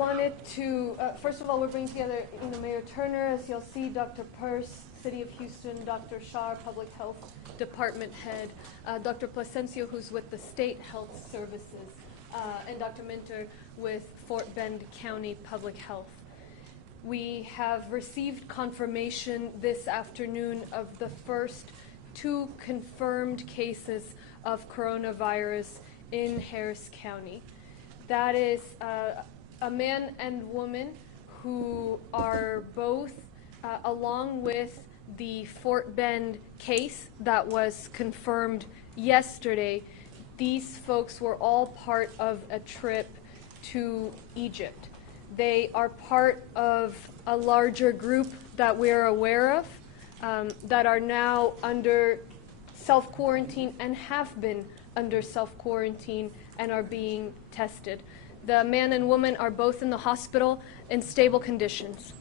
wanted to, first of all, we're bringing together, Mayor Turner, as you'll see, Dr. Peirce, City of Houston, Dr. Shar, Public Health Department Head, Dr. Plasencia, who's with the State Health Services, and Dr. Minter with Fort Bend County Public Health. We have received confirmation this afternoon of the first 2 confirmed cases of coronavirus in Harris County. That is a man and woman who are both, along with the Fort Bend case that was confirmed yesterday, these folks were all part of a trip to Egypt. They are part of a larger group that we're aware of that are now under self-quarantine and have been under self-quarantine and are being tested. The man and woman are both in the hospital in stable conditions.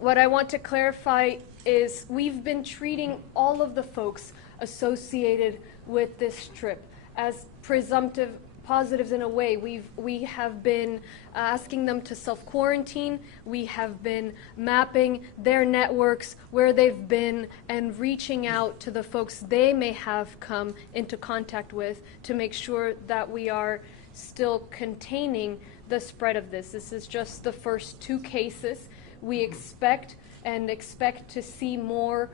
What I want to clarify is we've been treating all of the folks associated with this trip as presumptive positives in a way. We have been asking them to self-quarantine. We have been mapping their networks, where they've been, and reaching out to the folks they may have come into contact with to make sure that we are still containing the spread of this. This is just the first 2 cases. We expect to see more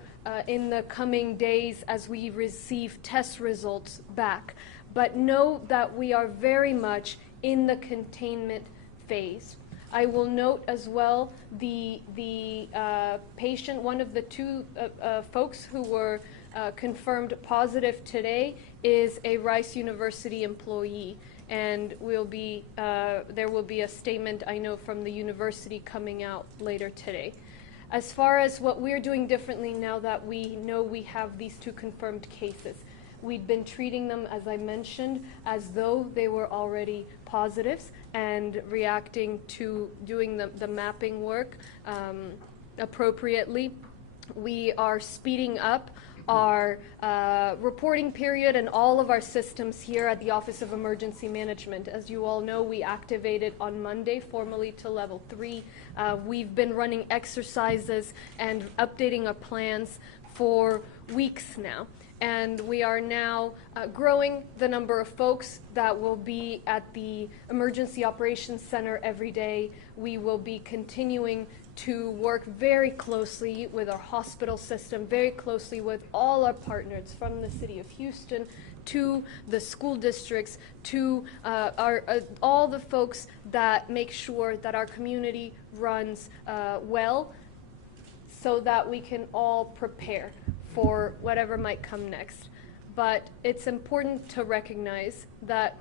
in the coming days as we receive test results back. But know that we are very much in the containment phase. I will note as well the patient, one of the 2 folks who were confirmed positive today is a Rice University employee, and there will be a statement, I know, from the university coming out later today. As far as what we're doing differently now that we know we have these 2 confirmed cases, we've been treating them, as I mentioned, as though they were already positives and reacting to doing the mapping work appropriately. We are speeding up our reporting period and all of our systems here at the Office of Emergency Management. As you all know, we activated on Monday formally to level 3. We've been running exercises and updating our plans for weeks now. And we are now growing the number of folks that will be at the Emergency Operations Center every day. We will be continuing to work very closely with our hospital system, very closely with all our partners, from the City of Houston to the school districts to all the folks that make sure that our community runs well, so that we can all prepare for whatever might come next. But it's important to recognize that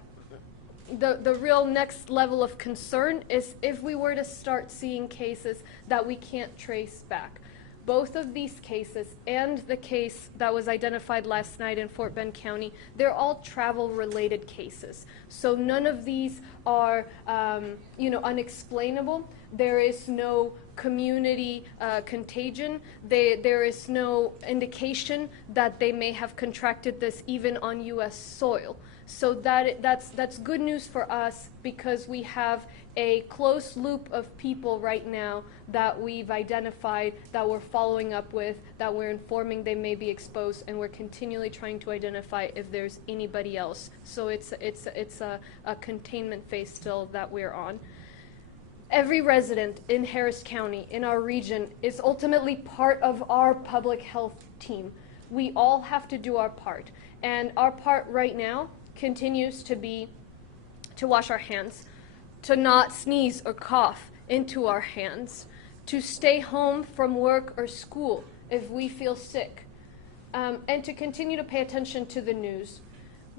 the real next level of concern is if we were to start seeing cases that we can't trace back. Both of these cases and the case that was identified last night in Fort Bend County, they're all travel-related cases. So none of these are, unexplainable. There is no community contagion. There is no indication that they may have contracted this even on U.S. soil. So that's good news for us, because we have a close loop of people right now that we've identified, that we're following up with, that we're informing they may be exposed, and we're continually trying to identify if there's anybody else. So it's a containment phase still that we're on. Every resident in Harris County, in our region, is ultimately part of our public health team. We all have to do our part. And our part right now continues to be to wash our hands, to not sneeze or cough into our hands, to stay home from work or school if we feel sick, and to continue to pay attention to the news.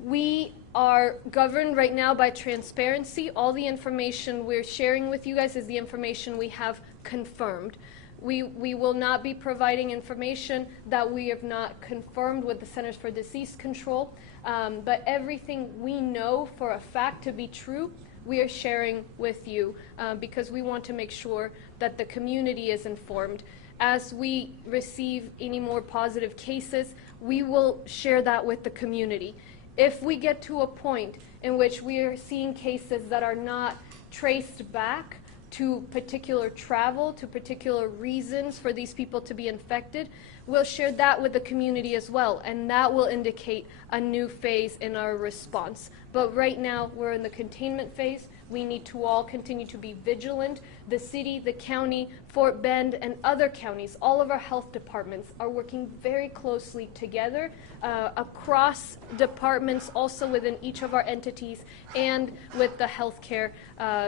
We are governed right now by transparency. All the information we're sharing with you guys is the information we have confirmed. We will not be providing information that we have not confirmed with the Centers for Disease Control, but everything we know for a fact to be true, we are sharing with you because we want to make sure that the community is informed. As we receive any more positive cases, we will share that with the community. If we get to a point in which we are seeing cases that are not traced back to particular travel, to particular reasons for these people to be infected, we'll share that with the community as well, and that will indicate a new phase in our response. But right now, we're in the containment phase. We need to all continue to be vigilant. The city, the county, Fort Bend, and other counties, all of our health departments are working very closely together across departments, also within each of our entities, and with the healthcare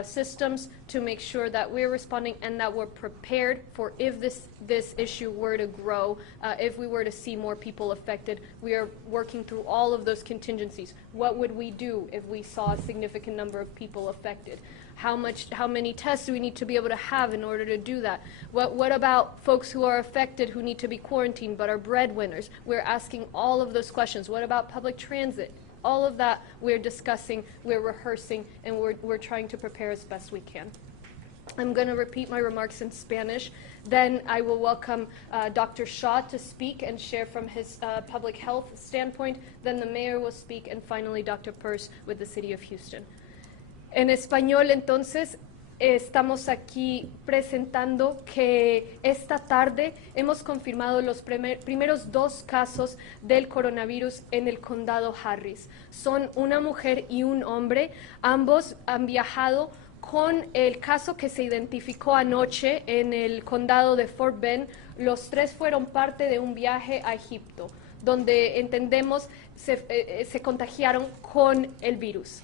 systems to make sure that we're responding and that we're prepared for if this issue were to grow, if we were to see more people affected. We are working through all of those contingencies. What would we do if we saw a significant number of people affected? How many tests do we need to be able to have in order to do that? What about folks who are affected who need to be quarantined but are breadwinners? We're asking all of those questions. What about public transit? All of that we're discussing, we're rehearsing, and we're trying to prepare as best we can. I'm going to repeat my remarks in Spanish. Then I will welcome Dr. Shaw to speak and share from his public health standpoint. Then the mayor will speak, and finally Dr. Peirce with the City of Houston. En español, entonces, estamos aquí presentando que esta tarde hemos confirmado los primeros 2 casos del coronavirus en el condado Harris. Son una mujer y un hombre. Ambos han viajado con el caso que se identificó anoche en el condado de Fort Bend. Los 3 fueron parte de un viaje a Egipto, donde entendemos se contagiaron con el virus.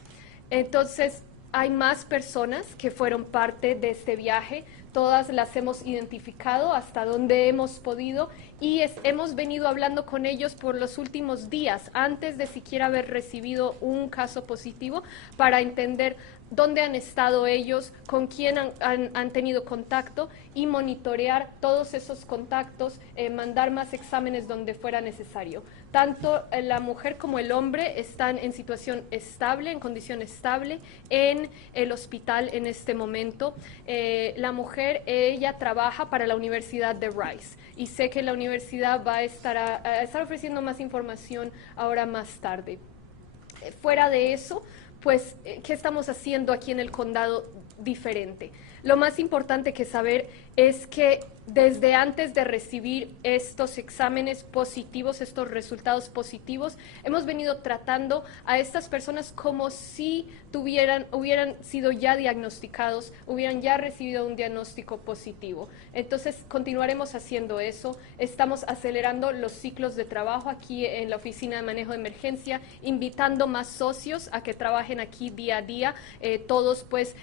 Entonces, hay más personas que fueron parte de este viaje. Todas las hemos identificado hasta donde hemos podido y hemos venido hablando con ellos por los últimos días, antes de siquiera haber recibido un caso positivo, para entender dónde han estado ellos, con quién han tenido contacto y monitorear todos esos contactos, mandar más exámenes donde fuera necesario. Tanto la mujer como el hombre están en situación estable, en condición estable, en el hospital en este momento. La mujer, ella trabaja para la Universidad de Rice y sé que la universidad va a estar ofreciendo más información ahora más tarde. Fuera de eso, pues, ¿qué estamos haciendo aquí en el condado diferente? Lo más importante que saber es que desde antes de recibir estos exámenes positivos, estos resultados positivos, hemos venido tratando a estas personas como si hubieran sido ya diagnosticados, hubieran ya recibido un diagnóstico positivo. Entonces, continuaremos haciendo eso. Estamos acelerando los ciclos de trabajo aquí en la Oficina de Manejo de Emergencia, invitando más socios a que trabajen aquí día a día, todos pues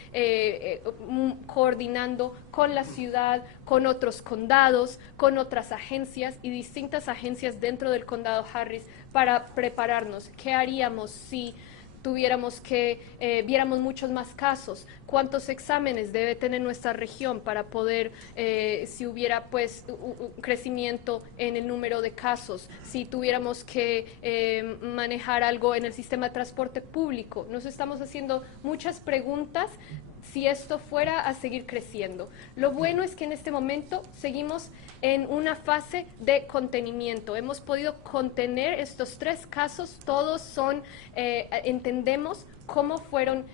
coordinando con la ciudad, con otros consulados, con otras agencias y distintas agencias dentro del condado Harris para prepararnos. ¿Qué haríamos si tuviéramos viéramos muchos más casos? ¿Cuántos exámenes debe tener nuestra región para poder, si hubiera pues un crecimiento en el número de casos? Si tuviéramos que manejar algo en el sistema de transporte público. Nos estamos haciendo muchas preguntas si esto fuera a seguir creciendo. Lo bueno es que en este momento seguimos en una fase de contenimiento. Hemos podido contener estos 3 casos, todos son, entendemos cómo fueron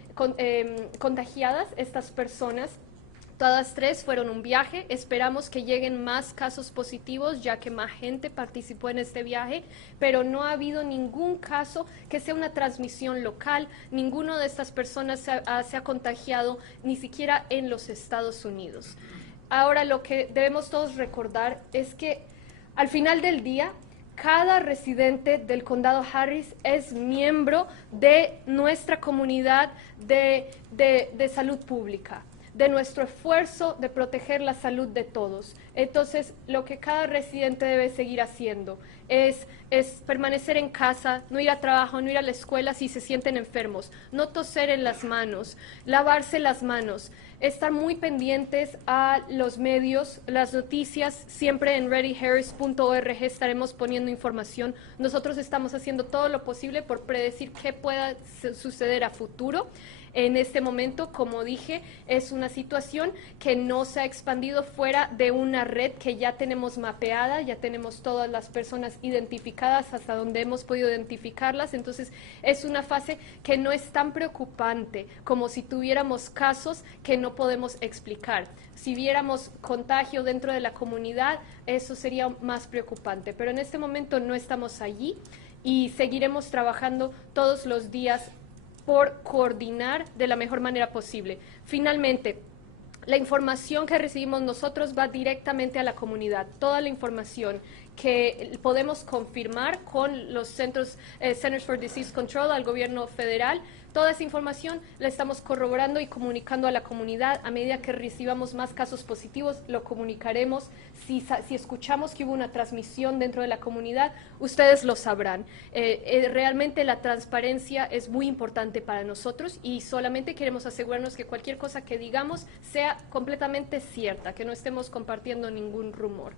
contagiadas estas personas. Todas 3 fueron un viaje. Esperamos que lleguen más casos positivos, ya que más gente participó en este viaje, pero no ha habido ningún caso que sea una transmisión local. Ninguno de estas personas se ha contagiado, ni siquiera en los Estados Unidos. Ahora, lo que debemos todos recordar es que al final del día, cada residente del condado Harris es miembro de nuestra comunidad de salud pública, de nuestro esfuerzo de proteger la salud de todos. Entonces, lo que cada residente debe seguir haciendo es permanecer en casa, no ir a trabajo, no ir a la escuela si se sienten enfermos, no toser en las manos, lavarse las manos, estar muy pendientes a los medios, las noticias. Siempre en readyharris.org estaremos poniendo información. Nosotros estamos haciendo todo lo posible por predecir qué pueda suceder a futuro. En este momento, como dije, es una situación que no se ha expandido fuera de una red que ya tenemos mapeada, ya tenemos todas las personas identificadas hasta donde hemos podido identificarlas. Entonces, es una fase que no es tan preocupante como si tuviéramos casos que no podemos explicar. Si viéramos contagio dentro de la comunidad, eso sería más preocupante. Pero en este momento no estamos allí y seguiremos trabajando todos los días por coordinar de la mejor manera posible. Finalmente, la información que recibimos nosotros va directamente a la comunidad. Toda la información que podemos confirmar con los Centers for Disease Control, al gobierno federal, toda esa información la estamos corroborando y comunicando a la comunidad. A medida que recibamos más casos positivos, lo comunicaremos. Si escuchamos que hubo una transmisión dentro de la comunidad, ustedes lo sabrán. Realmente la transparencia es muy importante para nosotros y solamente queremos asegurarnos que cualquier cosa que digamos sea completamente cierta, que no estemos compartiendo ningún rumor.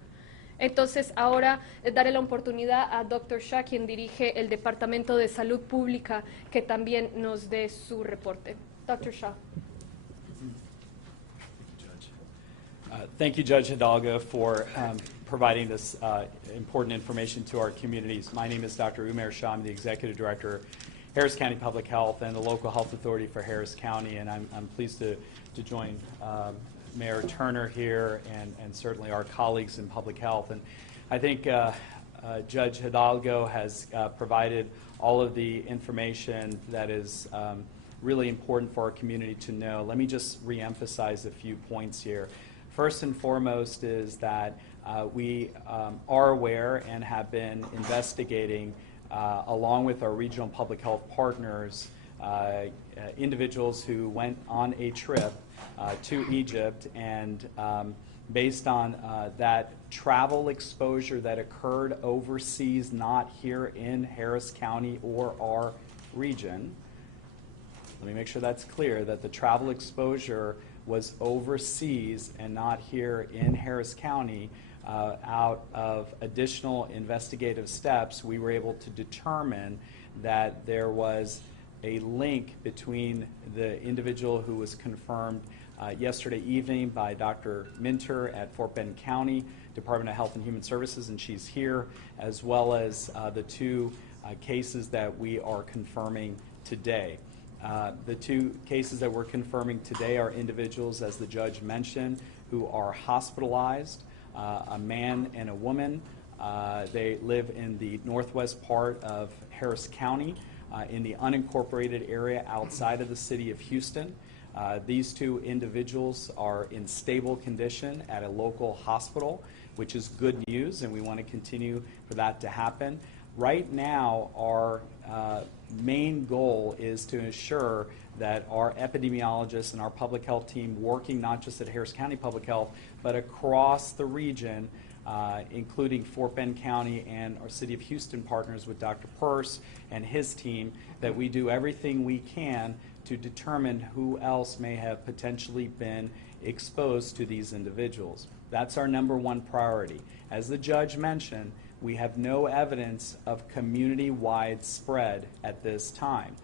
Entonces, ahora daré la oportunidad a Dr. Shah, quien dirige el Departamento de Salud Pública, que también nos dé su reporte. Dr. Shah. Thank you, Judge Hidalgo, for providing this important information to our communities. My name is Dr. Umair Shah. I'm the Executive Director of Harris County Public Health and the Local Health Authority for Harris County, and I'm pleased to join Mayor Turner here and certainly our colleagues in public health. And I think Judge Hidalgo has provided all of the information that is really important for our community to know. Let me just reemphasize a few points here. First and foremost is that we are aware and have been investigating, along with our regional public health partners, individuals who went on a trip to Egypt, and based on that travel exposure that occurred overseas, not here in Harris County or our region. Let me make sure that's clear, that the travel exposure was overseas and not here in Harris County. Out of additional investigative steps, we were able to determine that there was a link between the individual who was confirmed yesterday evening by Dr. Minter at Fort Bend County Department of Health and Human Services, and she's here, as well as the two cases that we are confirming today. The two cases that we're confirming today are individuals, as the judge mentioned, who are hospitalized, a man and a woman. They live in the northwest part of Harris County, in the unincorporated area outside of the city of Houston. These two individuals are in stable condition at a local hospital, which is good news, and we want to continue for that to happen. Right now, our main goal is to ensure that our epidemiologists and our public health team, working not just at Harris County Public Health, but across the region, including Fort Bend County and our City of Houston partners with Dr. Peirce and his team, that we do everything we can to determine who else may have potentially been exposed to these individuals. That's our number one priority. As the judge mentioned, we have no evidence of community-wide spread at this time.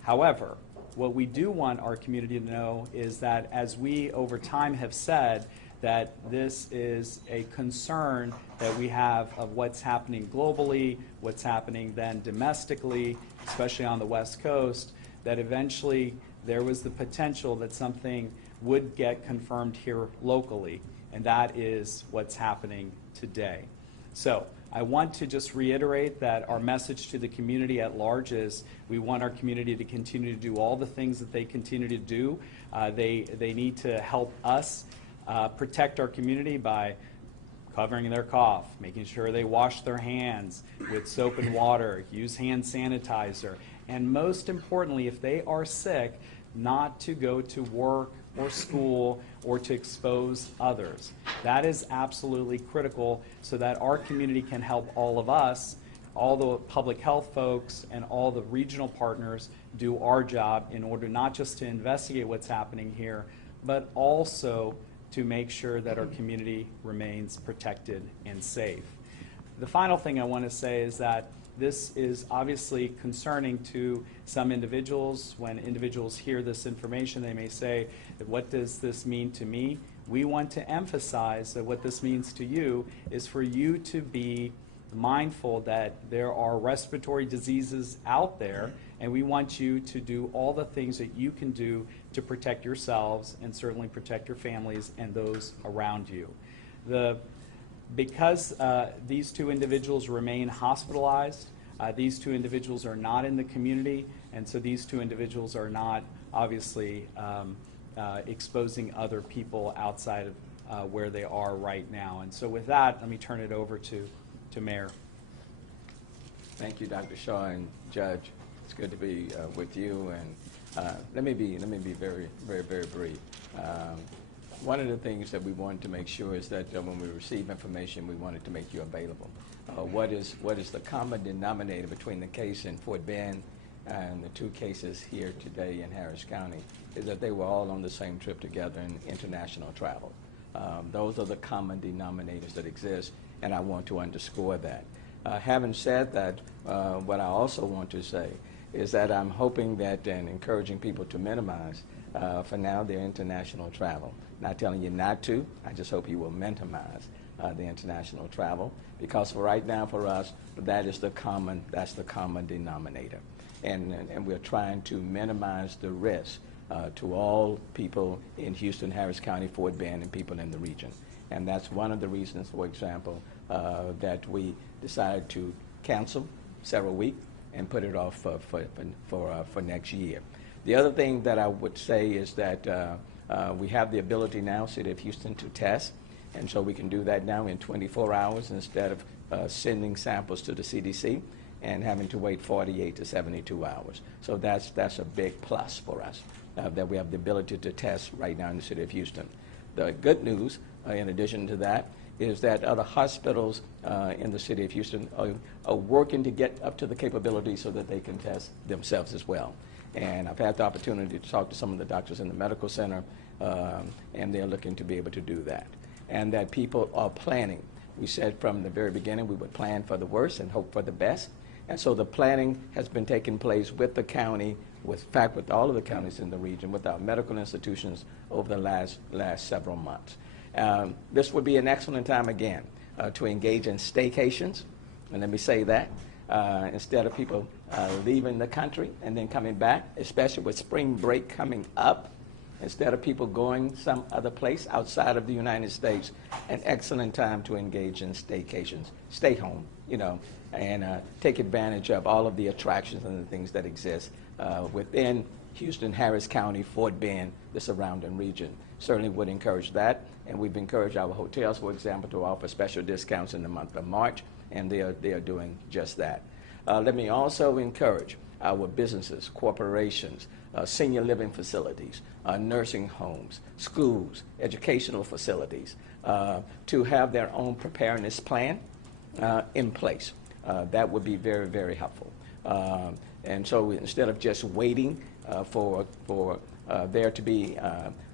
However, what we do want our community to know is that, as we over time have said, that this is a concern that we have of what's happening globally, what's happening then domestically, especially on the West Coast, that eventually there was the potential that something would get confirmed here locally, and that is what's happening today. So I want to just reiterate that our message to the community at large is we want our community to continue to do all the things that they continue to do. They need to help us protect our community by covering their cough, making sure they wash their hands with soap and water, use hand sanitizer, and most importantly, if they are sick, not to go to work or school or to expose others. That is absolutely critical so that our community can help all of us, all the public health folks and all the regional partners do our job in order not just to investigate what's happening here, but also to make sure that our community remains protected and safe. The final thing I want to say is that this is obviously concerning to some individuals. When individuals hear this information, they may say, what does this mean to me? We want to emphasize that what this means to you is for you to be mindful that there are respiratory diseases out there, and we want you to do all the things that you can do to protect yourselves and certainly protect your families and those around you. Because these two individuals remain hospitalized, these two individuals are not in the community, and so these two individuals are not obviously exposing other people outside of where they are right now. And so with that, let me turn it over to Mayor. Thank you, Dr. Shaw and Judge. It's good to be with you. And let me be very brief. One of the things that we wanted to make sure is that when we receive information, we wanted to make you available. What is the common denominator between the case in Fort Bend and the two cases here today in Harris County is that they were all on the same trip together in international travel. Those are the common denominators that exist, and I want to underscore that. Having said that, what I also want to say is that I'm hoping that and encouraging people to minimize, for now, their international travel. Not telling you not to, I just hope you will minimize the international travel, because for right now for us, that's the common denominator. And we're trying to minimize the risk to all people in Houston, Harris County, Fort Bend, and people in the region. And that's one of the reasons, for example, that we decided to cancel several weeks and put it off for next year. The other thing that I would say is that we have the ability now, City of Houston, to test, and so we can do that now in 24 hours instead of sending samples to the CDC and having to wait 48 to 72 hours. So that's a big plus for us, that we have the ability to test right now in the City of Houston. The good news, in addition to that, is that other hospitals in the City of Houston are working to get up to the capability so that they can test themselves as well. And I've had the opportunity to talk to some of the doctors in the medical center, and they're looking to be able to do that. And that people are planning. We said from the very beginning we would plan for the worst and hope for the best. And so the planning has been taking place with the county, with all of the counties in the region, with our medical institutions over the last several months. This would be an excellent time again to engage in staycations, and let me say that, instead of people leaving the country and then coming back, especially with spring break coming up, instead of people going some other place outside of the United States, an excellent time to engage in staycations. Stay home, and take advantage of all of the attractions and the things that exist within Houston, Harris County, Fort Bend, the surrounding region. Certainly would encourage that, and we've encouraged our hotels, for example, to offer special discounts in the month of March, and they are doing just that. Let me also encourage our businesses, corporations, senior living facilities, nursing homes, schools, educational facilities, to have their own preparedness plan in place. That would be very helpful. And so instead of just waiting for there to be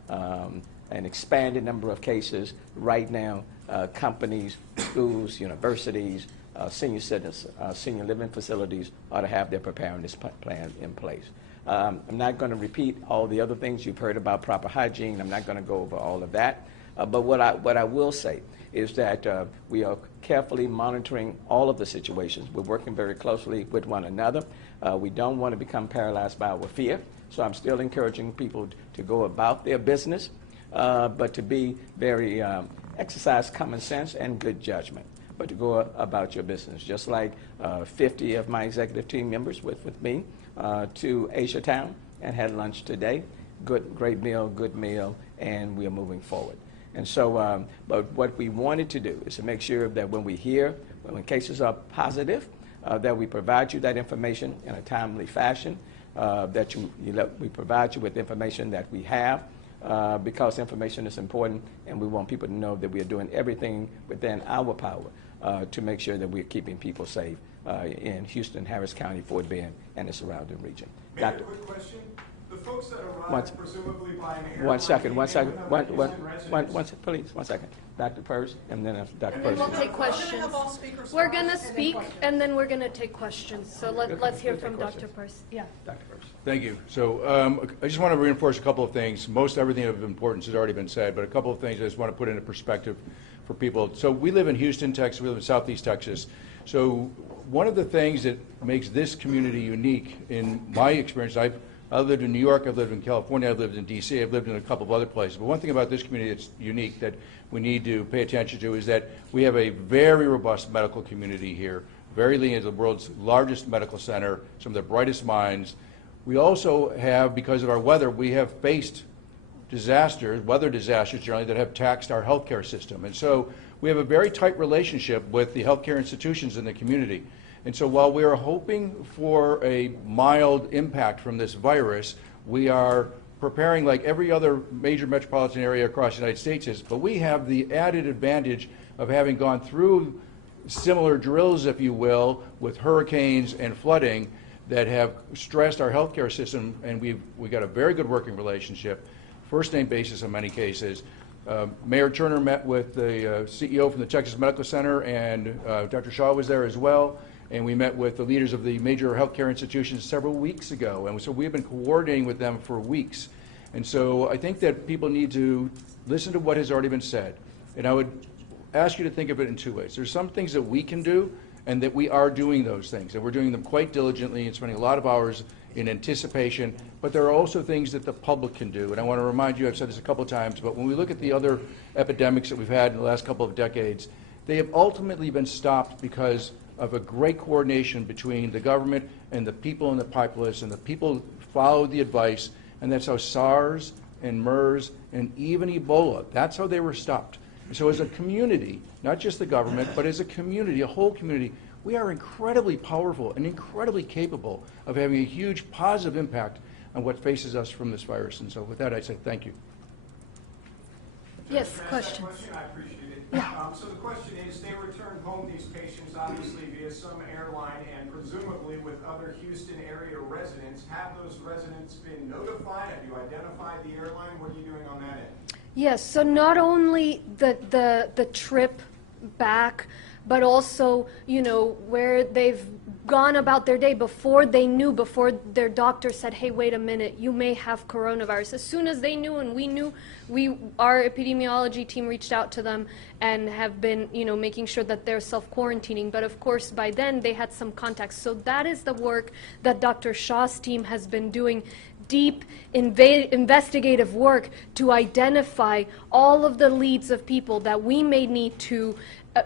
an expanded number of cases, right now companies, schools, universities, senior living facilities ought to have their preparedness plan in place. I'm not going to repeat all the other things you've heard about proper hygiene. I'm not going to go over all of that. But what I will say is that we are carefully monitoring all of the situations. We're working very closely with one another. We don't want to become paralyzed by our fear. So I'm still encouraging people to go about their business, but to be very exercise common sense and good judgment, but to go about your business. Just like 50 of my executive team members with me to Asia Town and had lunch today. Great meal, good meal, and we are moving forward. And so, but what we wanted to do is to make sure that when cases are positive, that we provide you that information in a timely fashion, that we provide you with information that we have, because information is important, and we want people to know that we are doing everything within our power to make sure that we're keeping people safe in Houston, Harris County, Fort Bend, and the surrounding region. Mayor, quick question. The folks that One- arrived presumably by an airline. One second, One second, please, 1 second. Dr. Purse, and then after Dr. And then Purse. we'll take questions. We're going to speak, and then we're going to take questions. So let's hear from Dr. Purse. Yeah. Dr. Purse. Thank you. So I just want to reinforce a couple of things. Most everything of importance has already been said, but a couple of things I just want to put into perspective for people. So we live in Houston, Texas. We live in Southeast Texas. So one of the things that makes this community unique, in my experience, I've lived in New York, I've lived in California, I've lived in D.C., I've lived in a couple of other places. But one thing about this community that's unique that we need to pay attention to is that we have a very robust medical community here. Very lean, is the world's largest medical center, some of the brightest minds. We also have, because of our weather, we have faced disasters, weather disasters generally, that have taxed our healthcare system. And so we have a very tight relationship with the healthcare institutions in the community. And so while we are hoping for a mild impact from this virus, we are preparing like every other major metropolitan area across the United States is, but we have the added advantage of having gone through similar drills, if you will, with hurricanes and flooding that have stressed our healthcare system, and we've got a very good working relationship, first name basis in many cases. Mayor Turner met with the CEO from the Texas Medical Center, and Dr. Shaw was there as well. And we met with the leaders of the major healthcare institutions several weeks ago. And so we've been coordinating with them for weeks. And so I think that people need to listen to what has already been said. And I would ask you to think of it in two ways. There's some things that we can do, and that we are doing those things. And we're doing them quite diligently and spending a lot of hours in anticipation. But there are also things that the public can do. And I want to remind you, I've said this a couple of times, but when we look at the other epidemics that we've had in the last couple of decades, they have ultimately been stopped because of a great coordination between the government and the people in the populace, and the people followed the advice, and that's how SARS and MERS and even Ebola, that's how they were stopped. So as a community, not just the government, but as a community, a whole community, we are incredibly powerful and incredibly capable of having a huge positive impact on what faces us from this virus. And so with that, I say thank you. Yes, Can I ask that questions. question? I appreciate it. Yeah. So the question is, they returned home, these patients, obviously via some airline, and presumably with other Houston area residents. Have those residents been notified? Have you identified the airline? What are you doing on that end? Yes, so not only the trip back, but also, you know, where they've gone about their day before they knew, before their doctor said, hey, wait a minute, you may have coronavirus. As soon as they knew and we knew, our epidemiology team reached out to them and have been, you know, making sure that they're self-quarantining. But of course, by then they had some contacts. So that is the work that Dr. Shaw's team has been doing, deep investigative work to identify all of the leads of people that we may need to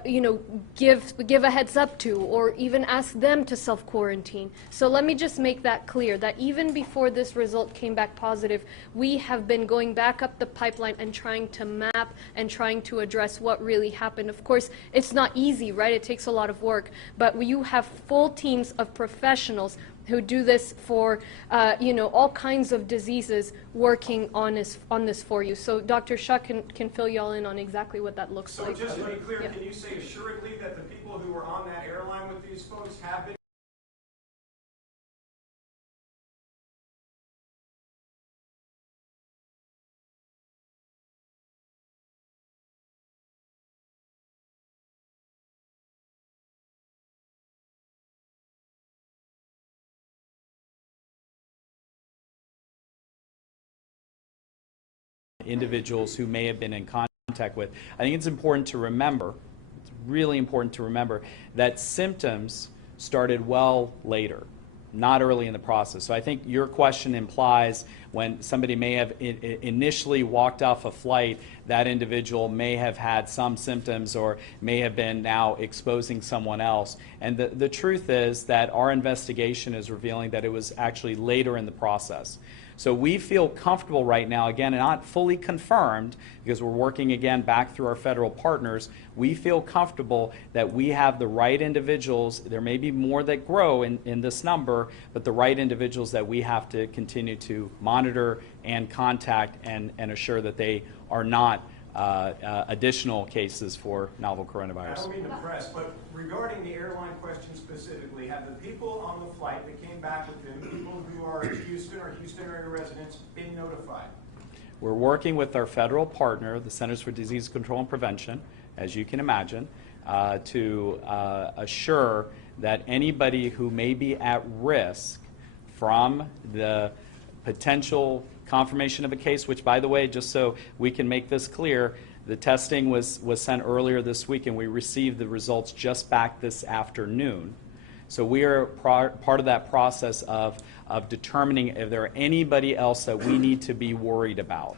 you know, give a heads up to, or even ask them to self-quarantine. So let me just make that clear, that even before this result came back positive, we have been going back up the pipeline and trying to map and trying to address what really happened. Of course, it's not easy, right? It takes a lot of work, but you have full teams of professionals who do this for, you know, all kinds of diseases, working on this for you. So Dr. Shah can fill you all in on exactly what that looks like. So just to be clear, Yeah. can you say assuredly that the people who were on that airline with these folks have been individuals who may have been in contact with? I think it's important to remember, it's really important to remember, that symptoms started well later, not early in the process. So I think your question implies when somebody may have initially walked off a flight, that individual may have had some symptoms or may have been now exposing someone else. And the truth is that our investigation is revealing that it was actually later in the process. So we feel comfortable right now, again, not fully confirmed, because we're working again back through our federal partners. We feel comfortable that we have the right individuals. There may be more that grow in this number, but the right individuals that we have to continue to monitor and contact and assure that they are not additional cases for novel I coronavirus. don't mean to press, but regarding the airline question specifically, have the people on the flight that came back with them, people who are Houston or Houston area residents, been notified? We're working with our federal partner, the Centers for Disease Control and Prevention, as you can imagine, to assure that anybody who may be at risk from the potential confirmation of a case, which, by the way, just so we can make this clear, the testing was sent earlier this week, and we received the results just back this afternoon. So we are part of that process of determining if there are anybody else that we need to be worried about.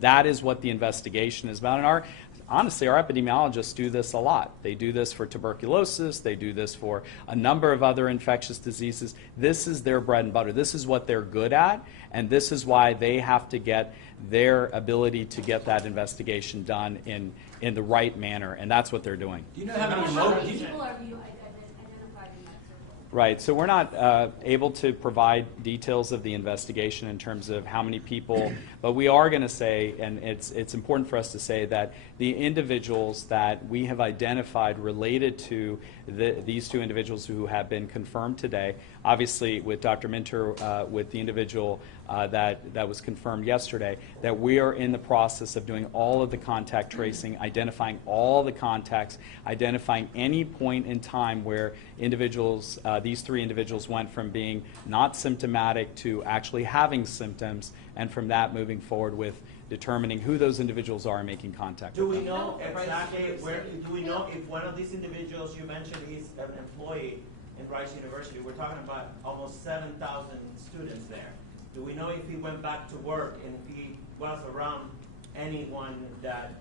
That is what the investigation is about. And honestly, our epidemiologists do this a lot. They do this for tuberculosis. They do this for a number of other infectious diseases. This is their bread and butter. This is what they're good at, and this is why they have to get their ability to get that investigation done in the right manner, and that's what they're doing. Do you know how many people remote are you identified in that circle? Right, so we're not able to provide details of the investigation in terms of how many people, but we are going to say, and it's important for us to say, that the individuals that we have identified related to these two individuals who have been confirmed today, obviously with Dr. Minter, with the individual that was confirmed yesterday, that we are in the process of doing all of the contact tracing, identifying all the contacts, identifying any point in time where individuals, these three individuals went from being not symptomatic to actually having symptoms, and from that moving forward with determining who those individuals are and making contact Do with we them. know exactly where, do we know if one of these individuals you mentioned is an employee in Rice University? We're talking about almost 7,000 students there. Do we know if he went back to work and if he was around anyone that,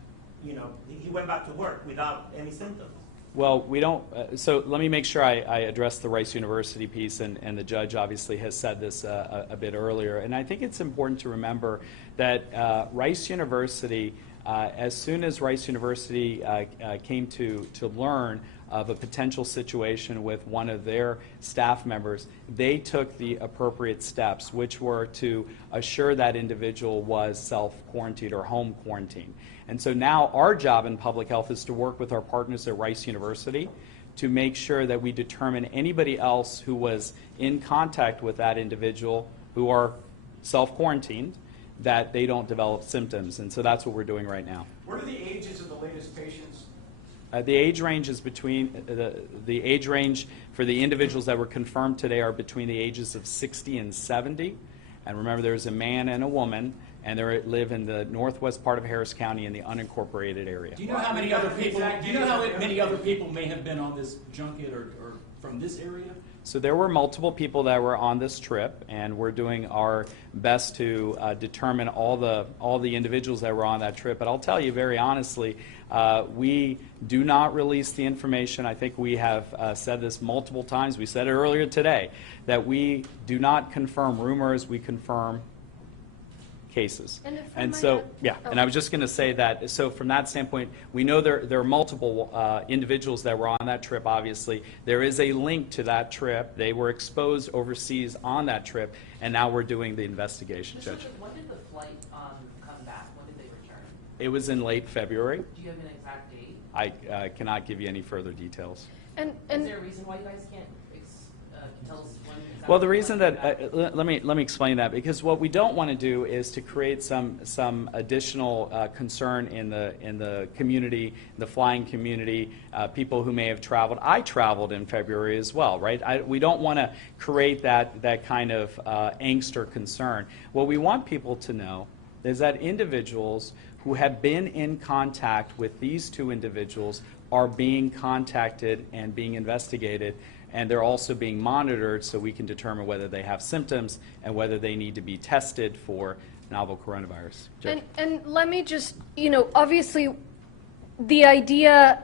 you know, he went back to work without any symptoms? Well, we don't, so let me make sure I address the Rice University piece, and the judge obviously has said this a bit earlier. And I think it's important to remember that Rice University, as soon as Rice University came to learn of a potential situation with one of their staff members, they took the appropriate steps, which were to assure that individual was self-quarantined or home quarantined. And so now our job in public health is to work with our partners at Rice University to make sure that we determine anybody else who was in contact with that individual who are self-quarantined, that they don't develop symptoms. And so that's what we're doing right now. What are the ages of the latest patients? The age range is between, the age range for the individuals that were confirmed today are between the ages of 60 and 70. And remember, there's a man and a woman, and they live in the northwest part of Harris County in the unincorporated area. Do you know how many other people? Do you know how many other people may have been on this junket or from this area? So there were multiple people that were on this trip, and we're doing our best to determine all the individuals that were on that trip. But I'll tell you very honestly, we do not release the information. I think we have said this multiple times. We said it earlier today, that we do not confirm rumors. We confirm cases. And so, yeah, and I was just going to say that, so from that standpoint, we know there are multiple individuals that were on that trip, obviously. There is a link to that trip. They were exposed overseas on that trip, and now we're doing the investigation, Judge. When did the flight come back? When did they return? It was in late February. Do you have an exact date? I cannot give you any further details. And Is there a reason why you guys can't tell us when exactly? Well, the reason that let me explain that, because what we don't want to do is to create some additional concern in the community, the flying community, people who may have traveled. I traveled in February as well, right? We don't want to create that kind of angst or concern. What we want people to know is that individuals who have been in contact with these two individuals are being contacted and being investigated, and they're also being monitored so we can determine whether they have symptoms and whether they need to be tested for novel coronavirus. Judge. And let me just, obviously the idea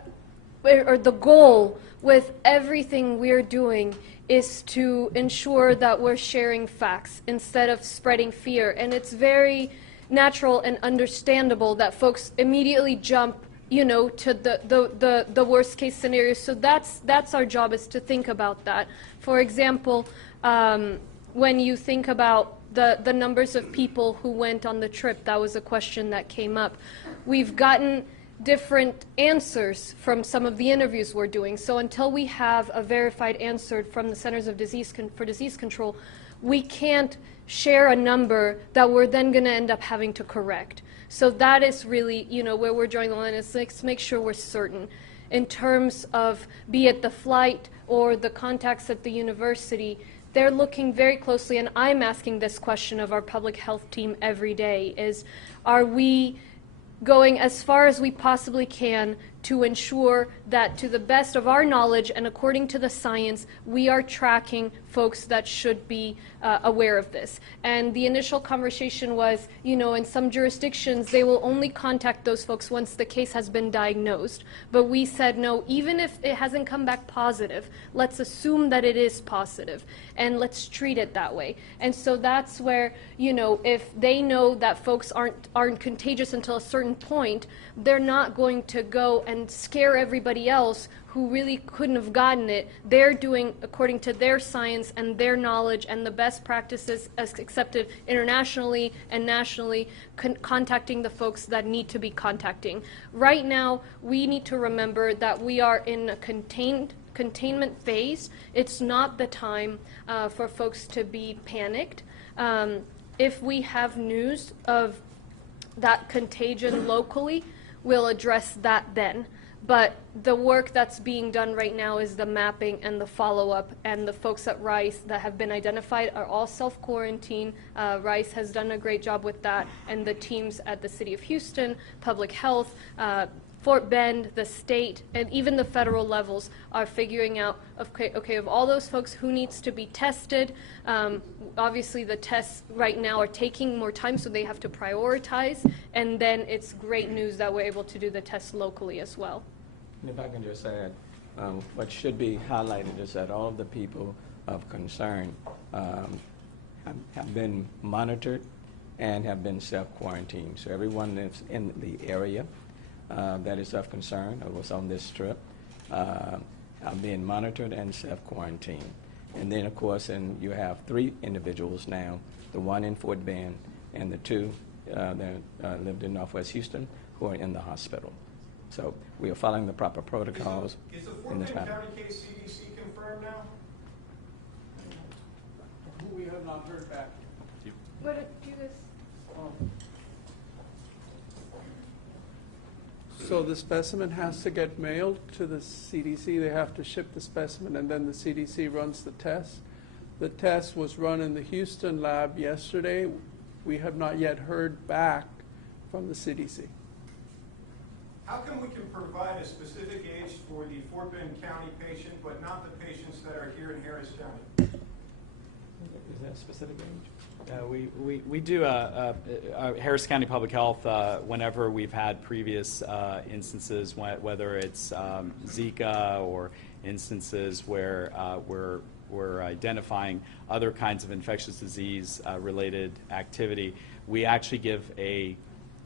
or the goal with everything we're doing is to ensure that we're sharing facts instead of spreading fear. And it's very natural and understandable that folks immediately jump to the worst case scenario. So that's our job, is to think about that. For example, when you think about the numbers of people who went on the trip. That was a question that came up. We've gotten different answers from some of the interviews we're doing. So until we have a verified answer from the Centers of Disease Control, we can't share a number that we're then going to end up having to correct. So that is really, where we're drawing the line, is let's make sure we're certain in terms of, be it the flight or the contacts at the university. They're looking very closely, and I'm asking this question of our public health team every day, is are we going as far as we possibly can to ensure that, to the best of our knowledge and according to the science, we are tracking folks that should be aware of this. And the initial conversation was, in some jurisdictions, they will only contact those folks once the case has been diagnosed. But we said, no, even if it hasn't come back positive, let's assume that it is positive, and let's treat it that way. And so that's where, if they know that folks aren't contagious until a certain point, they're not going to go and scare everybody else who really couldn't have gotten it. They're doing according to their science and their knowledge and the best practices as accepted internationally and nationally, contacting the folks that need to be contacting. Right now, we need to remember that we are in a containment phase. It's not the time for folks to be panicked. If we have news of that contagion locally, we'll address that then. But the work that's being done right now is the mapping and the follow-up, and the folks at Rice that have been identified are all self-quarantine. Rice has done a great job with that, and the teams at the City of Houston, Public Health, Fort Bend, the state, and even the federal levels are figuring out, okay, of all those folks, who needs to be tested. Obviously, the tests right now are taking more time, so they have to prioritize, and then it's great news that we're able to do the tests locally as well. And if I can just add, what should be highlighted is that all of the people of concern have been monitored and have been self-quarantined. So everyone that's in the area that is of concern or was on this trip are being monitored and self-quarantined. And then, of course, you have 3 individuals now, the one in Fort Bend and the 2 that lived in Northwest Houston, who are in the hospital. So we are following the proper protocols. Is the Fort Bend County case CDC confirmed now? We have not heard back. What did you guys? So the specimen has to get mailed to the CDC. They have to ship the specimen, and then the CDC runs the test. The test was run in the Houston lab yesterday. We have not yet heard back from the CDC. How come we can provide a specific age for the Fort Bend County patient, but not the patients that are here in Harris County? Is that a specific age? We do Harris County Public Health, whenever we've had previous instances, whether it's Zika or instances where we're identifying other kinds of infectious disease related activity, we actually give a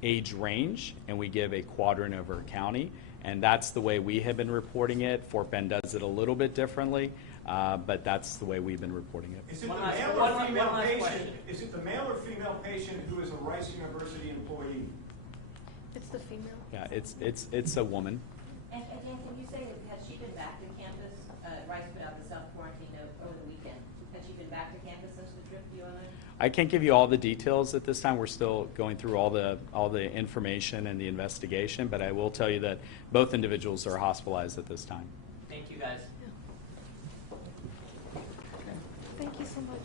age range and we give a quadrant of our county, and that's the way we have been reporting it. Fort Bend does it a little bit differently. But that's the way we've been reporting it. Is it the male or female patient? Is it the male or female patient who is a Rice University employee? It's the female. Yeah, it's a woman. And Anthony, you say, has she been back to campus? Rice put out the self-quarantine over the weekend. Has she been back to campus since the trip, do you know? I can't give you all the details at this time. We're still going through all the information and the investigation, but I will tell you that both individuals are hospitalized at this time. Thank you, guys. Thank you so much.